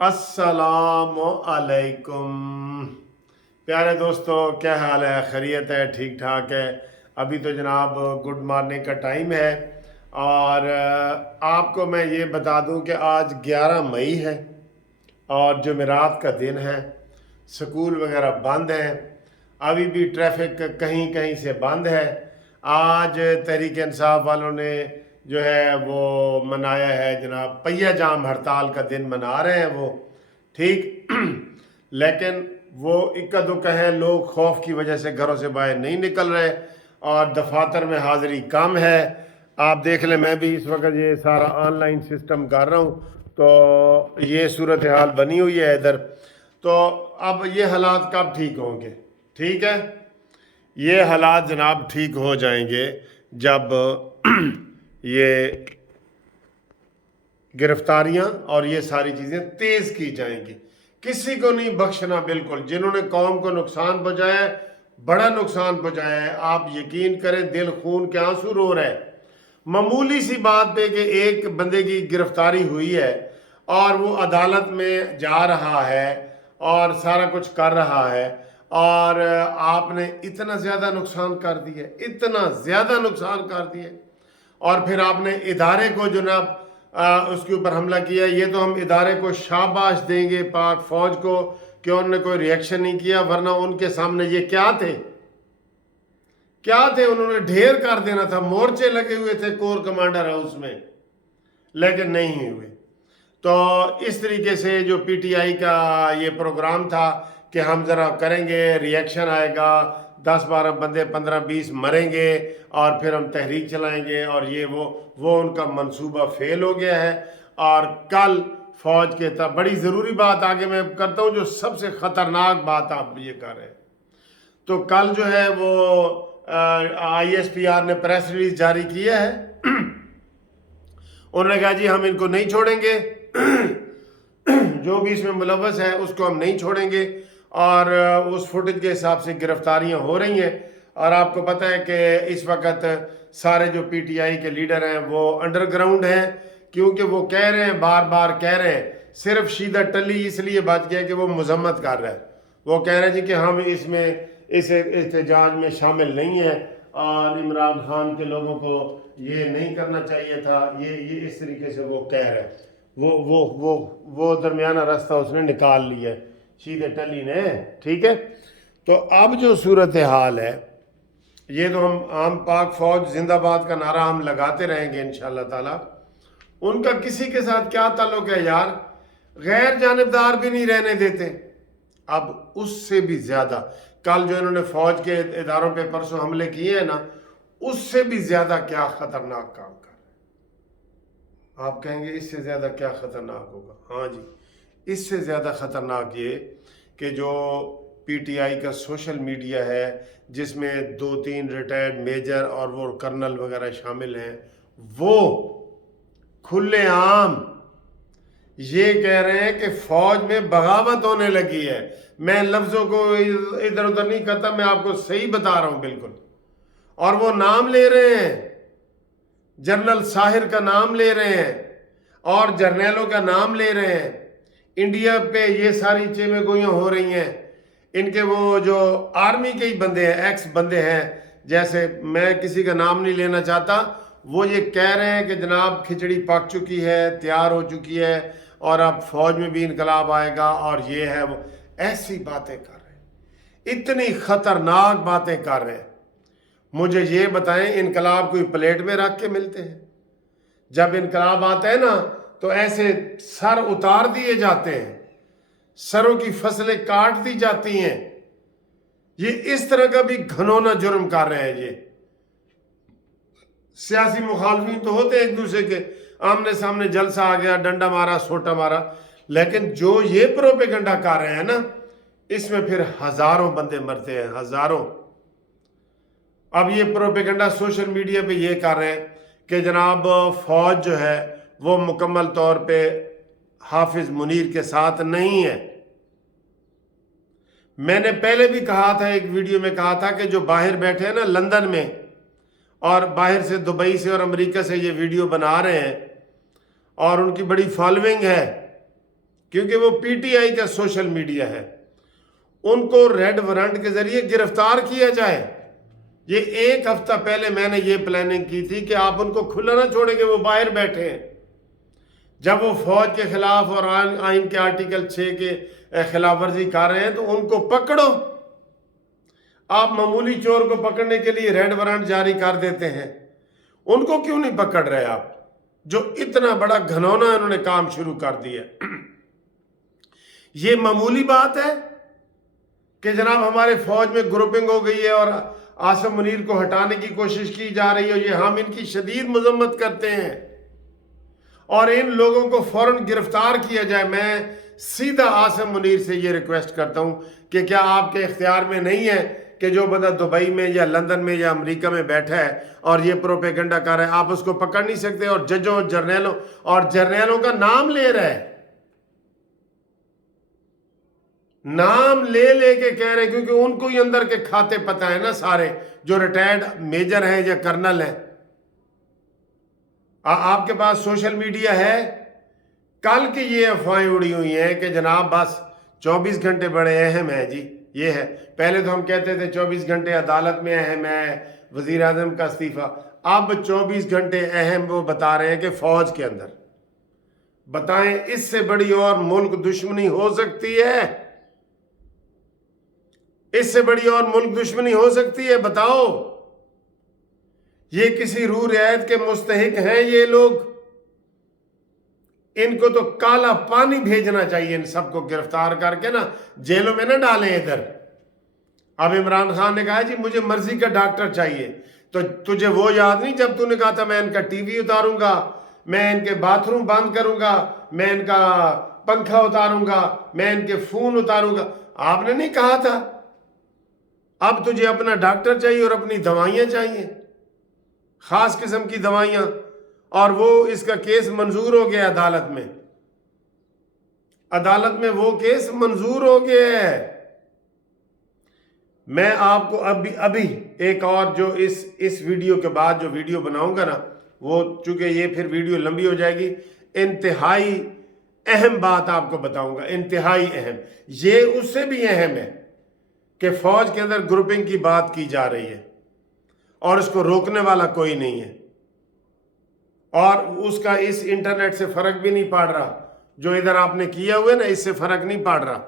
अस्सलाम अलैकुम। प्यारे दोस्तों, क्या हाल है? खैरियत है? ठीक ठाक है? अभी तो जनाब गुड मॉर्निंग का टाइम है और आपको मैं ये बता दूं कि आज 11 मई है और जुमेरात का दिन है। स्कूल वगैरह बंद हैं, अभी भी ट्रैफिक कहीं कहीं से बंद है। आज तहरीक इंसाफ वालों ने जो है वो मनाया है जनाब, पहिया जाम हड़ताल का दिन मना रहे हैं वो, ठीक। लेकिन वो इक्का दुक्का है, लोग खौफ की वजह से घरों से बाहर नहीं निकल रहे और दफातर में हाज़िरी कम है। आप देख लें, मैं भी इस वक्त ये सारा ऑनलाइन सिस्टम कर रहा हूँ, तो ये सूरत हाल बनी हुई है इधर। तो अब ये हालात कब ठीक होंगे? ठीक है, ये हालात जनाब ठीक हो जाएंगे जब ये गिरफ्तारियां और ये सारी चीज़ें तेज़ की जाएंगी। किसी को नहीं बख्शना, बिल्कुल। जिन्होंने कौम को नुकसान पहुंचाया है, बड़ा नुकसान पहुंचाया है, आप यकीन करें दिल खून के आंसू रो रहे हैं। मामूली सी बात पे कि एक बंदे की गिरफ्तारी हुई है और वो अदालत में जा रहा है और सारा कुछ कर रहा है और आपने इतना ज़्यादा नुकसान कर दिया, इतना ज़्यादा नुकसान कर दिया, और फिर आपने इदारे को जनाब उसके ऊपर हमला किया। ये तो हम इदारे को शाबाश देंगे, पाक फौज को, कि उन्होंने कोई रिएक्शन नहीं किया, वरना उनके सामने ये क्या थे, क्या थे? उन्होंने ढेर कर देना था, मोर्चे लगे हुए थे कोर कमांडर हाउस में, लेकिन नहीं हुए। तो इस तरीके से जो पीटीआई का ये प्रोग्राम था कि हम ज़रा करेंगे, रिएक्शन आएगा, 10-12 बंदे 15-20 मरेंगे और फिर हम तहरीक चलाएंगे, और ये वो उनका मंसूबा फेल हो गया है। और कल फौज के तब बड़ी ज़रूरी बात आगे मैं करता हूँ, जो सबसे ख़तरनाक बात आप ये कर रहे हैं। तो कल जो है वो ISPR ने प्रेस रिलीज जारी किया है। उन्होंने कहा जी हम इनको नहीं छोड़ेंगे, जो भी इसमें मुलव्वस है उसको हम नहीं छोड़ेंगे, और उस फुटेज के हिसाब से गिरफ्तारियां हो रही हैं। और आपको पता है कि इस वक्त सारे जो पीटीआई के लीडर हैं वो अंडरग्राउंड हैं, क्योंकि वो कह रहे हैं, बार बार कह रहे हैं, सिर्फ शीदा टली इसलिए बच गया कि वो मजम्मत कर रहा है। वो कह रहे हैं जी कि हम इसमें इस एहतजाज में शामिल नहीं है और इमरान खान के लोगों को ये नहीं करना चाहिए था, ये इस तरीके से वो कह रहे हैं। वो दरमियाना रास्ता उसने निकाल लिया है सीधे टली ने, ठीक है। तो अब जो सूरत हाल है, ये तो हम पाक फौज जिंदाबाद का नारा हम लगाते रहेंगे इंशाअल्लाह ताला। उनका किसी के साथ क्या ताल्लुक है यार? गैर जानिबदार भी नहीं रहने देते। अब उससे भी ज्यादा कल जो इन्होंने फौज के इदारों पे परसों हमले किए हैं ना, उससे भी ज्यादा क्या खतरनाक काम कर रहे हैं। आप कहेंगे इससे ज्यादा क्या खतरनाक होगा? हाँ जी, इससे ज़्यादा ख़तरनाक ये कि जो पीटीआई का सोशल मीडिया है, जिसमें 2-3 रिटायर्ड मेजर और वो कर्नल वगैरह शामिल हैं, वो खुलेआम ये कह रहे हैं कि फ़ौज में बगावत होने लगी है। मैं लफ्ज़ों को इधर उधर नहीं करता, मैं आपको सही बता रहा हूँ बिल्कुल। और वो नाम ले रहे हैं, जनरल साहिर का नाम ले रहे हैं और जर्नैलों का नाम ले रहे हैं। इंडिया पे ये सारी चेमें गोइयाँ हो रही हैं। इनके वो जो आर्मी के ही बंदे हैं, एक्स बंदे हैं, जैसे मैं किसी का नाम नहीं लेना चाहता, वो ये कह रहे हैं कि जनाब खिचड़ी पक चुकी है, तैयार हो चुकी है और अब फौज में भी इनकलाब आएगा, और ये है वो। ऐसी बातें कर रहे हैं, इतनी खतरनाक बातें कर रहे हैं। मुझे ये बताएं, इनकलाब कोई प्लेट में रख के मिलते हैं? जब इनकलाब आता है ना तो ऐसे सर उतार दिए जाते हैं, सरों की फसलें काट दी जाती हैं। ये इस तरह का भी घनौना जुर्म कर रहे हैं। ये सियासी मुखालफिन तो होते हैं, एक दूसरे के आमने सामने जलसा आ गया, डंडा मारा, सोटा मारा, लेकिन जो ये प्रोपेगेंडा कर रहे हैं ना, इसमें फिर हजारों बंदे मरते हैं, हजारों। अब ये प्रोपेगेंडा सोशल मीडिया पे ये कर रहे हैं कि जनाब फौज जो है वो मुकम्मल तौर पे हाफिज मुनीर के साथ नहीं है। मैंने पहले भी कहा था, एक वीडियो में कहा था कि जो बाहर बैठे हैं ना लंदन में, और बाहर से दुबई से और अमेरिका से ये वीडियो बना रहे हैं और उनकी बड़ी फॉलोइंग है, क्योंकि वो पीटीआई का सोशल मीडिया है, उनको रेड वारंट के जरिए गिरफ्तार किया जाए। ये 1 हफ्ता पहले मैंने ये प्लानिंग की थी कि आप उनको खुला ना छोड़ेंगे, वो बाहर बैठे हैं। जब वो फौज के खिलाफ और आइन के आर्टिकल 6 के खिलाफ वर्जी कर रहे हैं तो उनको पकड़ो। आप मामूली चोर को पकड़ने के लिए रेड वारंट जारी कर देते हैं, उनको क्यों नहीं पकड़ रहे आप, जो इतना बड़ा घनौना उन्होंने काम शुरू कर दिया। ये मामूली बात है कि जनाब हमारे फौज में ग्रुपिंग हो गई है और आसिम मुनीर को हटाने की कोशिश की जा रही है। ये हम इनकी शदीद मजम्मत करते हैं और इन लोगों को फौरन गिरफ्तार किया जाए। मैं सीधा आसिम मुनीर से ये रिक्वेस्ट करता हूं कि क्या आपके इख्तियार में नहीं है कि जो बंदा दुबई में या लंदन में या अमेरिका में बैठा है और ये प्रोपेगेंडा कर रहा है, आप उसको पकड़ नहीं सकते? और जजों, जर्नैलों का नाम ले रहा है, नाम ले के कह रहे हैं, क्योंकि उनको ही अंदर के खाते पता है ना सारे, जो रिटायर्ड मेजर हैं या कर्नल हैं। आपके पास सोशल मीडिया है। कल की ये अफवाहें उड़ी हुई हैं कि जनाब बस 24 घंटे बड़े अहम है जी। ये है, पहले तो हम कहते थे 24 घंटे अदालत में अहम है, वजीर आजम का इस्तीफा। अब 24 घंटे अहम वो बता रहे हैं कि फौज के अंदर। बताएं, इससे बड़ी और मुल्क दुश्मनी हो सकती है? इससे बड़ी और मुल्क दुश्मनी हो सकती है? बताओ। ये किसी रूह रियायत के मुस्तहिक हैं ये लोग। इनको तो काला पानी भेजना चाहिए, इन सबको गिरफ्तार करके ना जेलों में ना डालें इधर। अब इमरान खान ने कहा जी मुझे मर्जी का डॉक्टर चाहिए, तो तुझे वो याद नहीं जब तूने कहा था मैं इनका टीवी उतारूंगा, मैं इनके बाथरूम बंद करूंगा, मैं इनका पंखा उतारूंगा, मैं इनके फोन उतारूंगा? आपने नहीं कहा था? अब तुझे अपना डॉक्टर चाहिए और अपनी दवाइयां चाहिए, खास किस्म की दवाइयां। और वो इसका केस मंजूर हो गया अदालत में, अदालत में वो केस मंजूर हो गया है। मैं आपको अभी एक और जो इस वीडियो के बाद जो वीडियो बनाऊंगा ना, वो चूंकि ये फिर वीडियो लंबी हो जाएगी, इंतहाई अहम बात आपको बताऊंगा, इंतहाई अहम। ये उससे भी अहम है कि फौज के अंदर ग्रुपिंग की बात की जा रही है और इसको रोकने वाला कोई नहीं है, और उसका इस इंटरनेट से फर्क भी नहीं पड़ रहा। जो इधर आपने किया हुआ है ना, इससे फर्क नहीं पड़ रहा।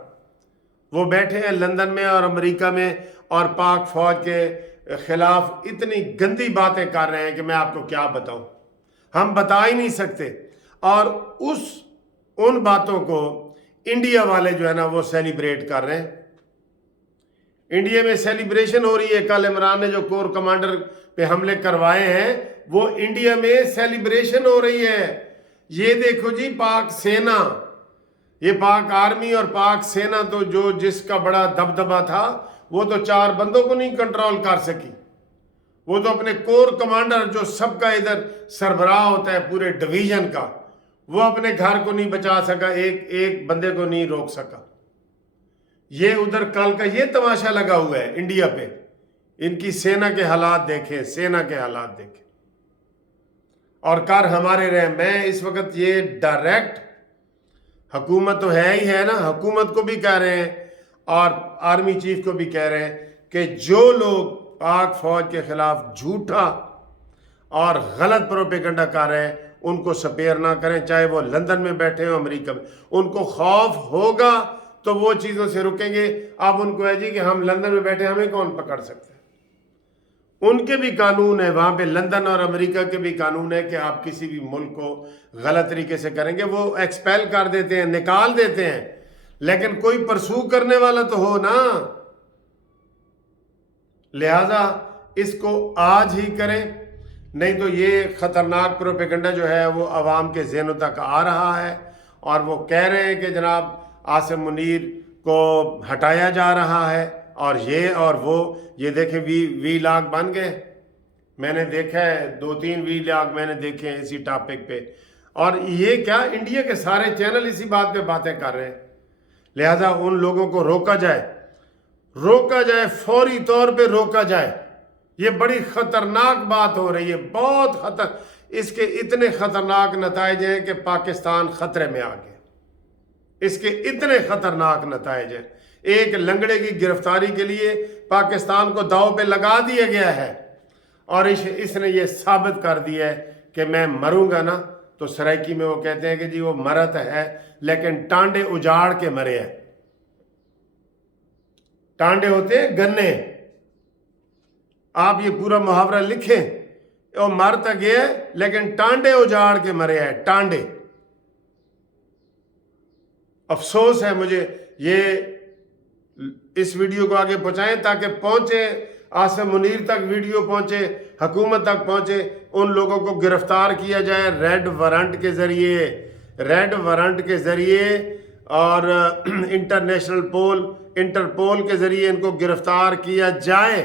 वो बैठे हैं लंदन में और अमेरिका में और पाक फौज के खिलाफ इतनी गंदी बातें कर रहे हैं कि मैं आपको क्या बताऊं, हम बता ही नहीं सकते। और उन बातों को इंडिया वाले जो है ना वो सेलिब्रेट कर रहे हैं। इंडिया में सेलिब्रेशन हो रही है। कल इमरान ने जो कोर कमांडर पे हमले करवाए हैं, वो इंडिया में सेलिब्रेशन हो रही है। ये देखो जी, पाक सेना, ये पाक आर्मी और पाक सेना तो जो जिसका बड़ा दबदबा था, वो तो 4 बंदों को नहीं कंट्रोल कर सकी। वो तो अपने कोर कमांडर जो सबका इधर सरबराह होता है पूरे डिवीजन का, वो अपने घर को नहीं बचा सका, एक बंदे को नहीं रोक सका। ये उधर कल का ये तमाशा लगा हुआ है इंडिया पे। इनकी सेना के हालात देखें, सेना के हालात देखें। और कर हमारे रहे। मैं इस वक्त ये डायरेक्ट, हुकूमत तो है ही है ना, हुकूमत को भी कह रहे हैं और आर्मी चीफ को भी कह रहे हैं कि जो लोग पाक फौज के खिलाफ झूठा और गलत प्रोपेगेंडा कर रहे हैं उनको सपेयर ना करें, चाहे वो लंदन में बैठे हो, अमेरिका में। उनको खौफ होगा तो वो चीज़ों से रुकेंगे। अब उनको है जी कि हम लंदन में बैठे, हमें कौन पकड़ सकता है? उनके भी कानून है वहाँ पे, लंदन और अमेरिका के भी कानून है कि आप किसी भी मुल्क को गलत तरीके से करेंगे वो एक्सपेल कर देते हैं, निकाल देते हैं। लेकिन कोई परसू करने वाला तो हो ना। लिहाजा इसको आज ही करें, नहीं तो ये खतरनाक प्रोपेगेंडा जो है वो अवाम के ज़हनों तक आ रहा है और वो कह रहे हैं कि जनाब आसिम मुनीर को हटाया जा रहा है और ये और वो। ये देखे वी लाग बन गए। मैंने देखा है 2-3 वी लाग मैंने देखे हैं इसी टॉपिक पे। और ये क्या, इंडिया के सारे चैनल इसी बात पे बातें कर रहे हैं। लिहाजा उन लोगों को रोका जाए, फौरी तौर पे रोका जाए। ये बड़ी खतरनाक बात हो रही है, बहुत इसके इतने खतरनाक नताइज हैं कि पाकिस्तान खतरे में आ गया। اس کے اتنے خطرناک نتائج ہیں. ایک لنگڑے کی گرفتاری کے لیے پاکستان کو داؤ پہ لگا دیا گیا ہے، اور اس نے یہ ثابت کر دیا ہے کہ میں مروں گا نا تو سرائکی میں وہ کہتے ہیں کہ جی وہ مرت ہے لیکن ٹانڈے اجاڑ کے مرے ہیں. ٹانڈے ہوتے ہیں گنے. آپ یہ پورا محاورہ لکھیں، وہ مر تو گیا لیکن ٹانڈے اجاڑ کے مرے ہیں. ٹانڈے. افسوس ہے مجھے، یہ اس ویڈیو کو آگے پہنچائیں تاکہ پہنچے، آصف منیر تک ویڈیو پہنچے، حکومت تک پہنچے، ان لوگوں کو گرفتار کیا جائے ریڈ وارنٹ کے ذریعے اور انٹرپول کے ذریعے ان کو گرفتار کیا جائے.